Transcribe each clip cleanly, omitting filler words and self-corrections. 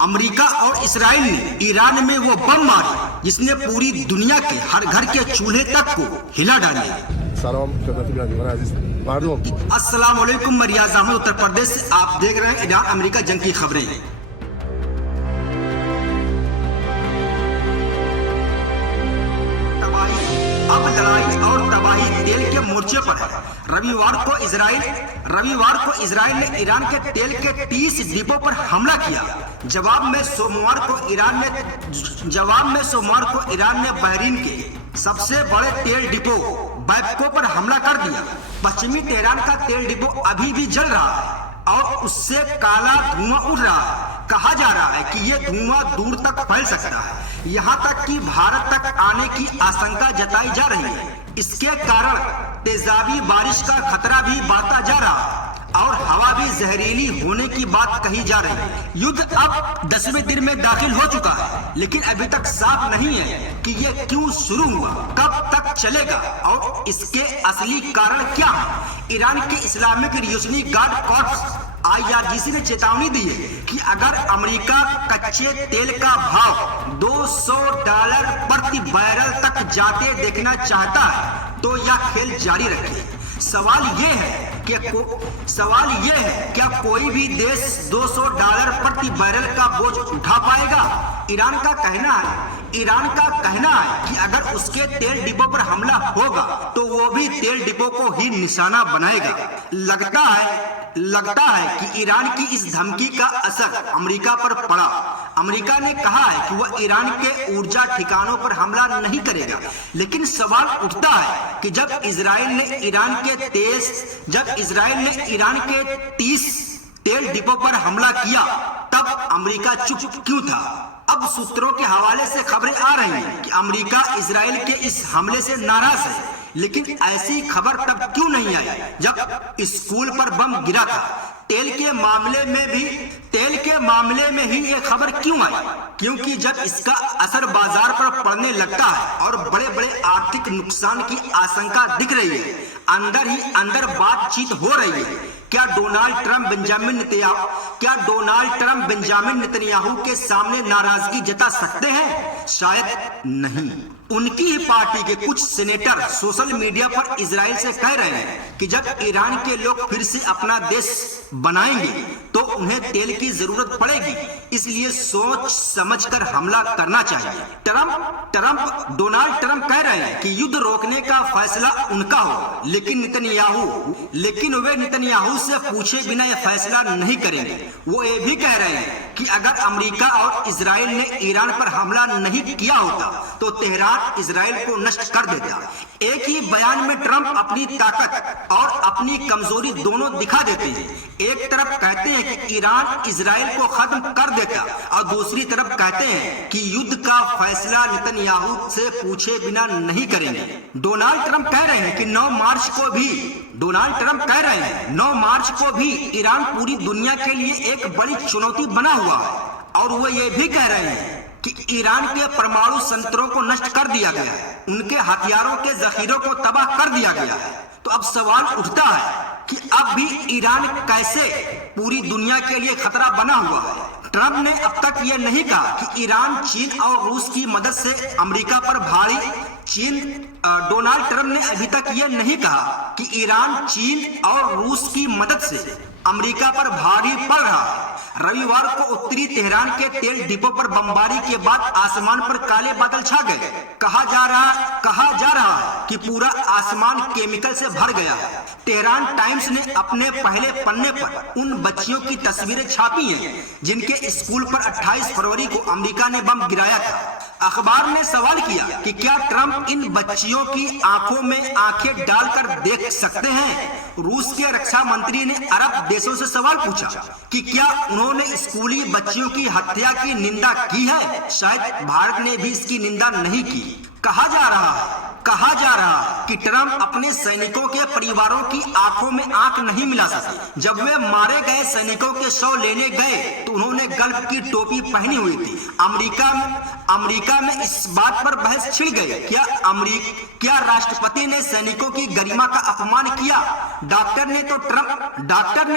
America और Israel ने Iran में वो बम मारे जिसने पूरी दुनिया के हर घर के चूल्हे तक को हिला डाले। अस्सलाम वालेकुम, मैं रियाज अहमद उत्तर प्रदेश से। आप देख रहे हैं ईरान अमेरिका जंग की खबरें। अब लड़ाई और तबाही तेल के मोर्चे पर है। रविवार को इजराइल ने ईरान के तेल के 30 डिपो पर हमला किया। जवाब में सोमवार को ईरान ने बहरीन के सबसे बड़े तेल डिपो बैपको पर हमला कर दिया। पश्चिमी तेहरान का तेल डिपो अभी भी जल रहा है और उससे काला धुआं उड़ रहा है। कहा जा रहा है कि ये धुआं दूर तक फैल सकता है, यहाँ तक कि भारत तक आने की आशंका जताई जा रही है। इसके कारण तेजाबी बारिश का खतरा भी बढ़ता जा रहा है और हवा भी जहरीली होने की बात कही जा रही है। युद्ध अब 10वें दिन में दाखिल हो चुका है, लेकिन अभी तक साफ नहीं है कि ये क्यों शुरू हुआ, कब तक चलेगा और इसके असली कारण क्या है। ईरान के Islamic revolutionary guard corps IRGC ने चेतावनी दी है कि अगर अमेरिका कच्चे तेल का भाव $200 प्रति बैरल तक जाते देखना चाहता है तो यह खेल जारी रखे। सवाल ये है क्या कोई भी देश $200 प्रति बैरल का बोझ उठा पाएगा। ईरान का कहना है कि अगर उसके तेल डिपो पर हमला होगा तो वो भी तेल डिपो को ही निशाना बनाएगा। लगता है कि ईरान की इस धमकी का असर अमेरिका पर पड़ा। अमेरिका ने कहा है कि वह ईरान के ऊर्जा ठिकानों पर हमला नहीं करेगा, लेकिन सवाल उठता है कि जब इजराइल ने ईरान के 30 तेल डिपो पर हमला किया तब अमेरिका चुप क्यों था। अब सूत्रों के हवाले से खबरें आ रही हैं कि अमेरिका इजराइल के इस हमले से नाराज है, लेकिन ऐसी खबर तब क्यों नहीं आई जब स्कूल पर बम गिरा था। तेल के मामले में ही ये खबर क्यों आई, क्योंकि जब इसका असर बाजार पर पड़ने लगता है और बड़े बड़े आर्थिक नुकसान की आशंका दिख रही है, अंदर ही अंदर बातचीत हो रही है। क्या डोनाल्ड ट्रंप बेंजामिन नेतन्याहू के सामने नाराजगी जता सकते हैं? शायद नहीं। उनकी ही पार्टी के कुछ सेनेटर सोशल मीडिया पर इजराइल से कह रहे हैं कि जब ईरान के लोग फिर से अपना देश बनाएंगे तो उन्हें तेल की जरूरत पड़ेगी, इसलिए सोच समझकर हमला करना चाहिए। डोनाल्ड ट्रंप कह रहे हैं कि युद्ध रोकने का फैसला उनका हो, लेकिन वे नेतन्याहू से पूछे बिना यह फैसला नहीं करेंगे। वो ये भी कह रहे हैं कि अगर अमेरिका और इजराइल ने ईरान पर हमला नहीं किया होता तो तेहरान इजराइल को नष्ट कर देता। एक ही बयान में ट्रंप अपनी ताकत और अपनी कमजोरी दोनों दिखा देते हैं। एक तरफ कहते हैं कि ईरान इजराइल को खत्म कर देता और दूसरी तरफ कहते हैं कि युद्ध का फैसला नेतन्याहू से पूछे बिना नहीं करेंगे। डोनाल्ड ट्रंप कह रहे हैं कि 9 मार्च को भी ईरान पूरी दुनिया के लिए एक बड़ी चुनौती बना हुआ है और वो ये भी कह रहे हैं कि ईरान के परमाणु संयंत्रों को नष्ट कर दिया गया है, उनके हथियारों के जखीरों को तबाह कर दिया गया है। तो अब सवाल उठता है कि अब भी ईरान कैसे पूरी दुनिया के लिए खतरा बना हुआ है। ट्रंप ने अब तक यह नहीं कहा कि ईरान, चीन और रूस की मदद से अमेरिका पर भारी डोनाल्ड ट्रंप ने अभी तक यह नहीं कहा कि ईरान, चीन और रूस की मदद से अमेरिका पर भारी पड़ रहा है। रविवार को उत्तरी तेहरान के तेल डिपो पर बमबारी के बाद आसमान पर काले बादल छा गए। कहा जा रहा है कि पूरा आसमान केमिकल से भर गया है। तेहरान टाइम्स ने अपने पहले पन्ने पर उन बच्चियों की तस्वीरें छापी हैं जिनके स्कूल पर 28 फरवरी को अमेरिका ने बम गिराया था। अखबार ने सवाल किया कि क्या ट्रंप इन बच्चियों की आंखों में आंखें डालकर देख सकते हैं। रूस के रक्षा मंत्री ने अरब देशों से सवाल पूछा कि क्या उन्होंने स्कूली बच्चियों की हत्या की निंदा की है। शायद भारत ने भी इसकी निंदा नहीं की। कहा कहा जा रहा है कि ट्रंप अपने सैनिकों के परिवारों की आंखों में आंख नहीं मिला सके। जब वे मारे गए सैनिकों के शव लेने गए तो उन्होंने गल्फ की टोपी पहनी हुई थी। अमेरिका में इस बात पर बहस छिड़ गई, क्या राष्ट्रपति ने सैनिकों की गरिमा का अपमान किया? डॉक्टर ने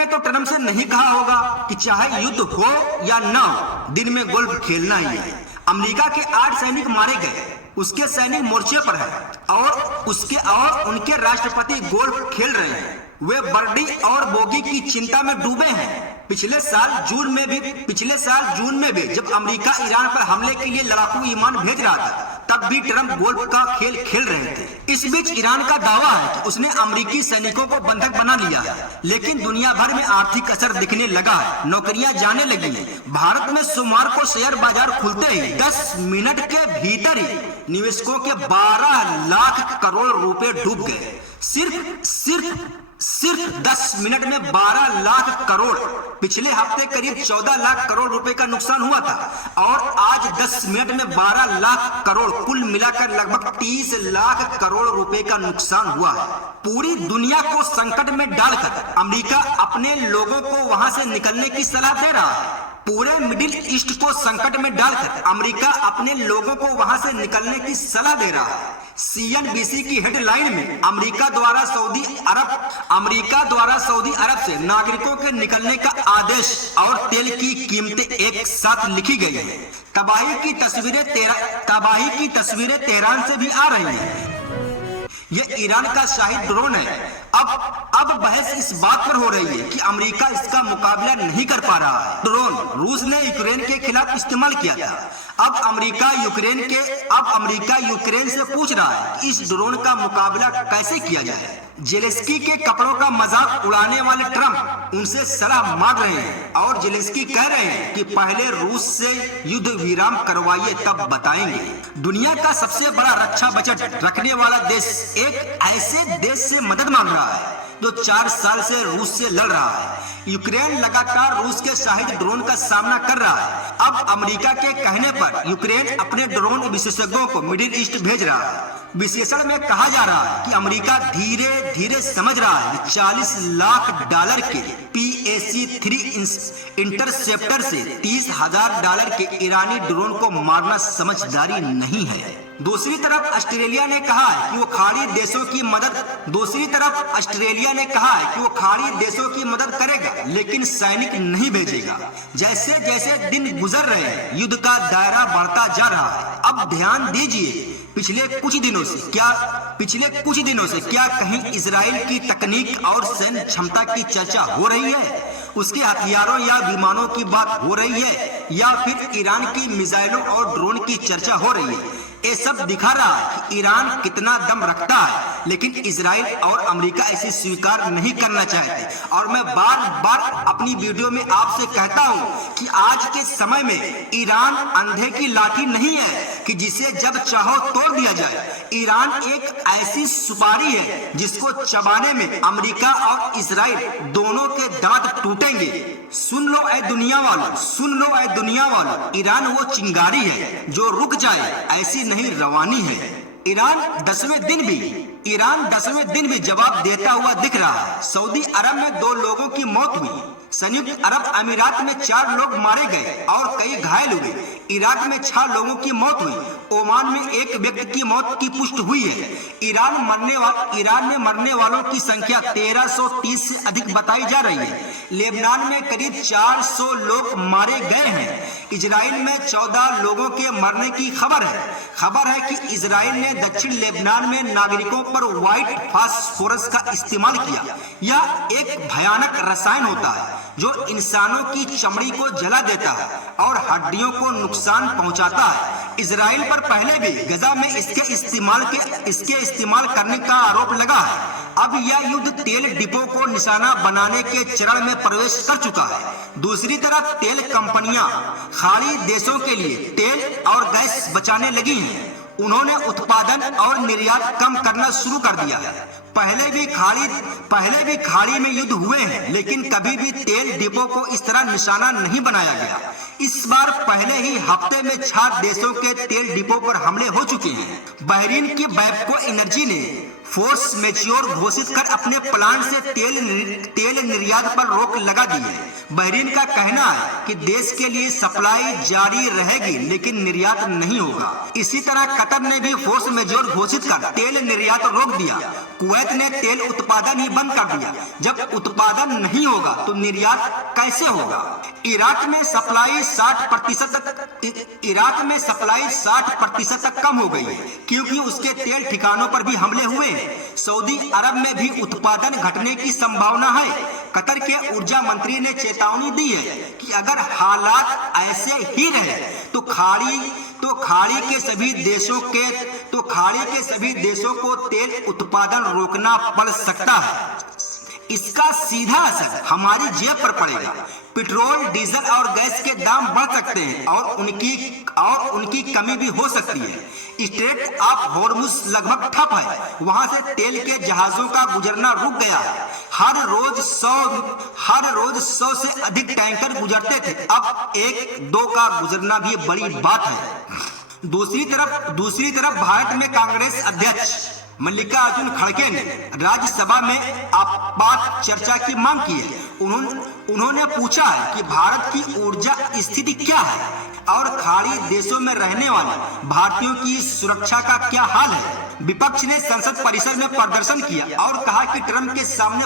तो ट्रंप से नहीं कहा होगा कि चाहे युद्ध हो या न हो, दिन में गोल्फ खेलना ही है। अमेरिका के 8 सैनिक मारे गए, उसके सैनिक मोर्चे पर हैं और उनके राष्ट्रपति गोल्फ खेल रहे हैं। वे बर्डी और बोगी की चिंता में डूबे हैं। पिछले साल जून में भी जब अमेरिका ईरान पर हमले के लिए लड़ाकू विमान भेज रहा था, तब भी ट्रंप गोल्फ का खेल खेल रहे थे। इस बीच ईरान का दावा है कि उसने अमेरिकी सैनिकों को बंधक बना लिया है, लेकिन दुनिया भर में आर्थिक असर दिखने लगा है, नौकरियां जाने लगी हैं। भारत में सोमवार को शेयर बाजार खुलते ही 10 मिनट के भीतर ही निवेशकों के 12 लाख करोड़ रुपए डूब गए। सिर्फ 10 मिनट में 12 लाख करोड़। पिछले हफ्ते करीब 14 लाख करोड़ रुपए का नुकसान हुआ था और आज 10 मिनट में 12 लाख करोड़, कुल मिलाकर लगभग 30 लाख करोड़ रुपए का नुकसान हुआ है। पूरी दुनिया को संकट में डालकर अमेरिका अपने लोगों को वहां से निकलने की सलाह दे रहा है। पूरे मिडिल ईस्ट को संकट में डालकर अमेरिका अपने लोगों को वहां से निकलने की सलाह दे रहा है। CNBC की हेडलाइन में अमेरिका द्वारा सऊदी अरब से नागरिकों के निकलने का आदेश और तेल की कीमतें एक साथ लिखी गई है। तबाही की तस्वीरें तेहरान से भी आ रही हैं। यह ईरान का शाही ड्रोन है। अब बहस इस बात पर हो रही है कि अमेरिका इसका मुकाबला नहीं कर पा रहा है। ड्रोन रूस ने यूक्रेन के खिलाफ इस्तेमाल किया था। अब अमेरिका यूक्रेन से पूछ रहा है कि इस ड्रोन का मुकाबला कैसे किया जाए। जेलेंस्की के कपड़ों का मजाक उड़ाने वाले ट्रंप उनसे सलाह मांग रहे हैं और जेलेंस्की कह रहे हैं कि पहले रूस से युद्ध विराम करवाइए, तब बताएंगे। दुनिया का सबसे बड़ा रक्षा बजट रखने वाला देश एक ऐसे देश से मदद मांग रहा है जो 4 साल से रूस से लड़ रहा है। यूक्रेन लगातार रूस के शाही ड्रोन का सामना कर रहा है। अब अमेरिका के कहने पर यूक्रेन अपने ड्रोन विशेषज्ञों को मिडिल ईस्ट भेज रहा है। विश्लेषण में कहा जा रहा है कि अमेरिका धीरे धीरे समझ रहा है कि $40 लाख के PAC-3 इंटरसेप्टर से $30,000 के ईरानी ड्रोन को मारना समझदारी नहीं है। दूसरी तरफ ऑस्ट्रेलिया ने कहा है कि वो खाड़ी देशों की मदद करेगा, लेकिन सैनिक नहीं भेजेगा। जैसे जैसे दिन गुजर रहे हैं, युद्ध का दायरा बढ़ता जा रहा है। अब ध्यान दीजिए, पिछले कुछ दिनों से क्या कहीं इजराइल की तकनीक और सैन्य क्षमता की चर्चा हो रही है? उसके हथियारों या विमानों की बात हो रही है, या फिर ईरान की मिसाइलों और ड्रोन की चर्चा हो रही है? ये सब दिखा रहा है कि ईरान कितना दम रखता है, लेकिन इजराइल और अमेरिका इसे स्वीकार नहीं करना चाहते। और मैं बार बार अपनी वीडियो में आपसे कहता हूं कि आज के समय में ईरान अंधे की लाठी नहीं है कि जिसे जब चाहो तोड़ दिया जाए। ईरान एक ऐसी सुपारी है जिसको चबाने में अमेरिका और इजराइल दोनों के दांत टूटेंगे। सुन लो ऐ दुनिया वालों, ईरान वो चिंगारी है जो रुक जाए, ऐसी नहीं रवानी है। ईरान 10वें दिन भी जवाब देता हुआ दिख रहा है। सऊदी अरब में 2 लोगों की मौत हुई। संयुक्त अरब अमीरात में 4 लोग मारे गए और कई घायल हुए। इराक में 6 लोगों की मौत हुई। ओमान में 1 व्यक्ति की मौत की पुष्टि हुई है। ईरान में मरने वालों की संख्या 1330 से अधिक बताई जा रही है। लेबनान में करीब 400 लोग मारे गए हैं। इजराइल में 14 लोगों के मरने की खबर है कि इजराइल ने दक्षिण लेबनान में नागरिकों पर व्हाइट फास्फोरस का इस्तेमाल किया। यह एक भयानक रसायन होता है जो इंसानों की चमड़ी को जला देता है और हड्डियों को नुकसान पहुंचाता है। इजराइल पर पहले भी गजा में इसके इस्तेमाल करने का आरोप लगा है। अब यह युद्ध तेल डिपो को निशाना बनाने के चरण में प्रवेश कर चुका है। दूसरी तरफ तेल कंपनियां खाड़ी देशों के लिए तेल और गैस बचाने लगी हैं। उन्होंने उत्पादन और निर्यात कम करना शुरू कर दिया है। पहले भी खाड़ी में युद्ध हुए हैं, लेकिन कभी भी तेल डिपो को इस तरह निशाना नहीं बनाया गया। इस बार पहले ही हफ्ते में 6 देशों के तेल डिपो पर हमले हो चुके हैं। बहरीन की बैपको एनर्जी ने फोर्स मेज्योर घोषित कर अपने प्लांट से तेल निर्यात पर रोक लगा दी है। बहरीन का कहना है कि देश के लिए सप्लाई जारी रहेगी, लेकिन निर्यात नहीं होगा। इसी तरह कतर ने भी फोर्स मेज्योर घोषित कर तेल निर्यात रोक दिया। कुवैत ने तेल उत्पादन ही बंद कर दिया। जब उत्पादन नहीं होगा तो निर्यात कैसे होगा? इराक में सप्लाई 60% तक कम हो गई है, क्योंकि उसके तेल ठिकानों पर भी हमले हुए हैं। सऊदी अरब में भी उत्पादन घटने की संभावना है। कतर के ऊर्जा मंत्री ने चेतावनी दी है कि अगर हालात ऐसे ही रहे तो खाड़ी के सभी देशों को तेल उत्पादन रोकना पड़ सकता है। इसका सीधा असर हमारी जेब पर पड़ेगा। पेट्रोल, डीजल और गैस के दाम बढ़ सकते हैं और उनकी कमी भी हो सकती है। स्ट्रेट ऑफ हॉर्मुज लगभग ठप है। वहां से तेल के जहाजों का गुजरना रुक गया है। हर रोज 100 से अधिक टैंकर गुजरते थे, अब 1-2 का गुजरना भी बड़ी बात है। दूसरी तरफ भारत में कांग्रेस अध्यक्ष मल्लिकार्जुन खड़गे ने राज्यसभा में आपात चर्चा की मांग की है। उन्होंने पूछा है कि भारत की ऊर्जा स्थिति क्या है और खाड़ी देशों में रहने वाले भारतीयों की सुरक्षा का क्या हाल है। विपक्ष ने संसद परिसर में प्रदर्शन किया और कहा कि ट्रंप के सामने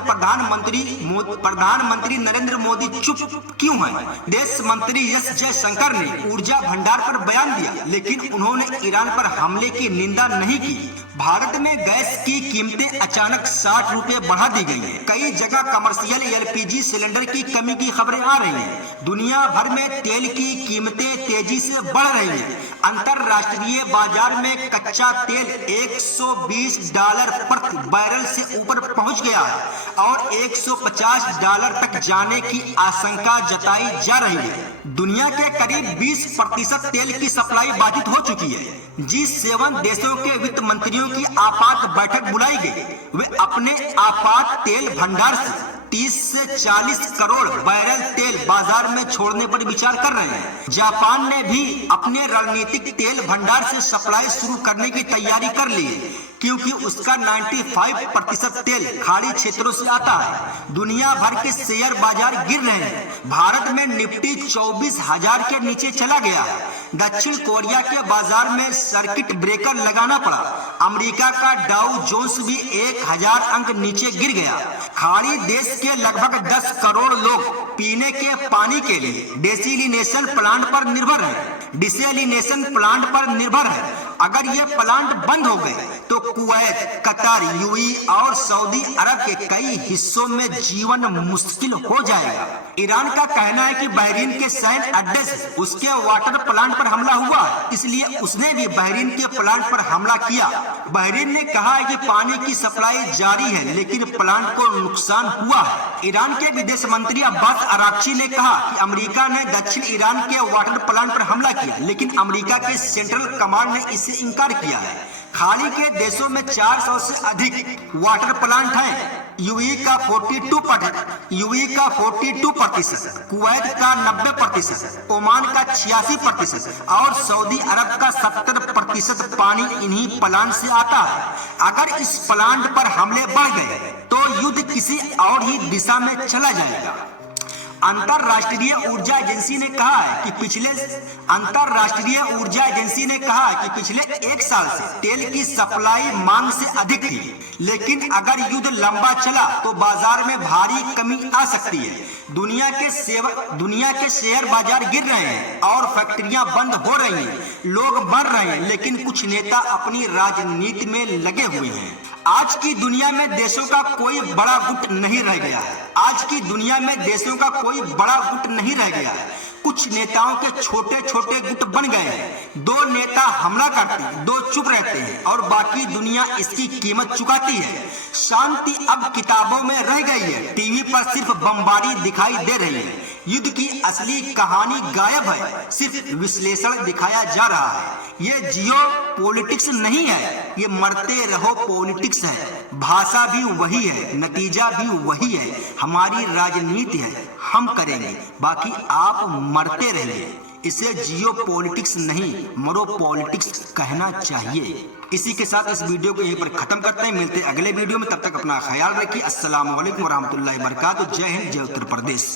प्रधानमंत्री नरेंद्र मोदी चुप क्यों हैं। देश मंत्री एस जयशंकर ने ऊर्जा भंडार पर बयान दिया, लेकिन उन्होंने ईरान पर हमले की निंदा नहीं की। भारत में गैस की कीमतें अचानक 60 रुपए बढ़ा दी गई हैं। कई जगह कमर्शियल एलपीजी सिलेंडर की कमी की खबरें आ रही हैं। दुनिया भर में तेल की कीमतें तेजी से बढ़ रही हैं। अंतरराष्ट्रीय बाजार में कच्चा तेल $120 प्रति बैरल से ऊपर पहुंच गया है और $150 तक जाने की आशंका जताई जा रही है। दुनिया के करीब 20% तेल की सप्लाई बाधित हो चुकी है। G7 देशों के वित्त मंत्रियों की आपात बैठक बुलाई गई। वे अपने आपात तेल भंडार से 30 से 40 करोड़ बैरल तेल बाजार में छोड़ने पर विचार कर रहे हैं। जापान ने भी अपने रणनीतिक तेल भंडार से सप्लाई शुरू करने की तैयारी कर ली है, क्योंकि उसका 95% तेल खाड़ी क्षेत्रों से आता है। दुनिया भर के शेयर बाजार गिर रहे हैं। भारत में निफ्टी 24,000 के नीचे चला गया है। दक्षिण कोरिया के बाजार में सर्किट ब्रेकर लगाना पड़ा। अमेरिका का डाउ जोन्स भी 1000 अंक नीचे गिर गया। खाड़ी देश के लगभग 10 करोड़ लोग पीने के पानी के लिए डेसैलिनेशन प्लांट पर निर्भर है। अगर ये प्लांट बंद हो गए तो कुवैत, कतर, यूएई और सऊदी अरब के कई हिस्सों में जीवन मुश्किल हो जाएगा। ईरान का कहना है कि बहरीन के सैन्य अड्डे से उसके वाटर प्लांट पर हमला हुआ, इसलिए उसने भी बहरीन के प्लांट पर हमला किया। बहरीन ने कहा है कि पानी की सप्लाई जारी है, लेकिन प्लांट को नुकसान हुआ है। ईरान के विदेश मंत्री अब्बास अराक्ची ने कहा कि अमेरिका ने दक्षिण ईरान के वाटर प्लांट पर हमला किया, लेकिन अमेरिका के सेंट्रल कमांड ने इससे इनकार किया है। खाड़ी के देशों में 400 से अधिक वाटर प्लांट हैं। यूएई का 42%, कुवैत का 90%, ओमान का 86% और सऊदी अरब का 70% पानी इन्हीं प्लांट से आता है। अगर इस प्लांट पर हमले बढ़ गए तो युद्ध किसी और ही दिशा में चला जाएगा। अंतरराष्ट्रीय ऊर्जा एजेंसी ने कहा है कि पिछले 1 साल से तेल की सप्लाई मांग से अधिक थी, लेकिन अगर युद्ध लंबा चला तो बाजार में भारी कमी आ सकती है। दुनिया के शेयर बाजार गिर रहे हैं और फैक्ट्रियां बंद हो रही हैं। लोग मर रहे हैं, लेकिन कुछ नेता अपनी राजनीति में लगे हुए हैं। आज की दुनिया में देशों का कोई बड़ा गुट नहीं रह गया है। कुछ नेताओं के छोटे छोटे गुट बन गए हैं। 2 नेता हमला करते हैं, 2 चुप रहते हैं और बाकी दुनिया इसकी कीमत चुकाती है। शांति अब किताबों में रह गई है, टीवी पर सिर्फ बमबारी दिखाई दे रही है। युद्ध की असली कहानी गायब है, सिर्फ विश्लेषण दिखाया जा रहा है। ये जियो पॉलिटिक्स नहीं है, ये मरते रहो पॉलिटिक्स है। भाषा भी वही है, नतीजा भी वही है। हमारी राजनीति है, हम करेंगे, बाकी आप मरते रहिए। इसे जियो पॉलिटिक्स नहीं, मरो पॉलिटिक्स कहना चाहिए। इसी के साथ इस वीडियो को यहीं पर खत्म करते हैं। मिलते हैं अगले वीडियो में, तब तक अपना ख्याल रखिए। अस्सलाम वालेकुम व रहमतुल्लाहि व बरकातुहू। जय हिंद, जय उत्तर प्रदेश।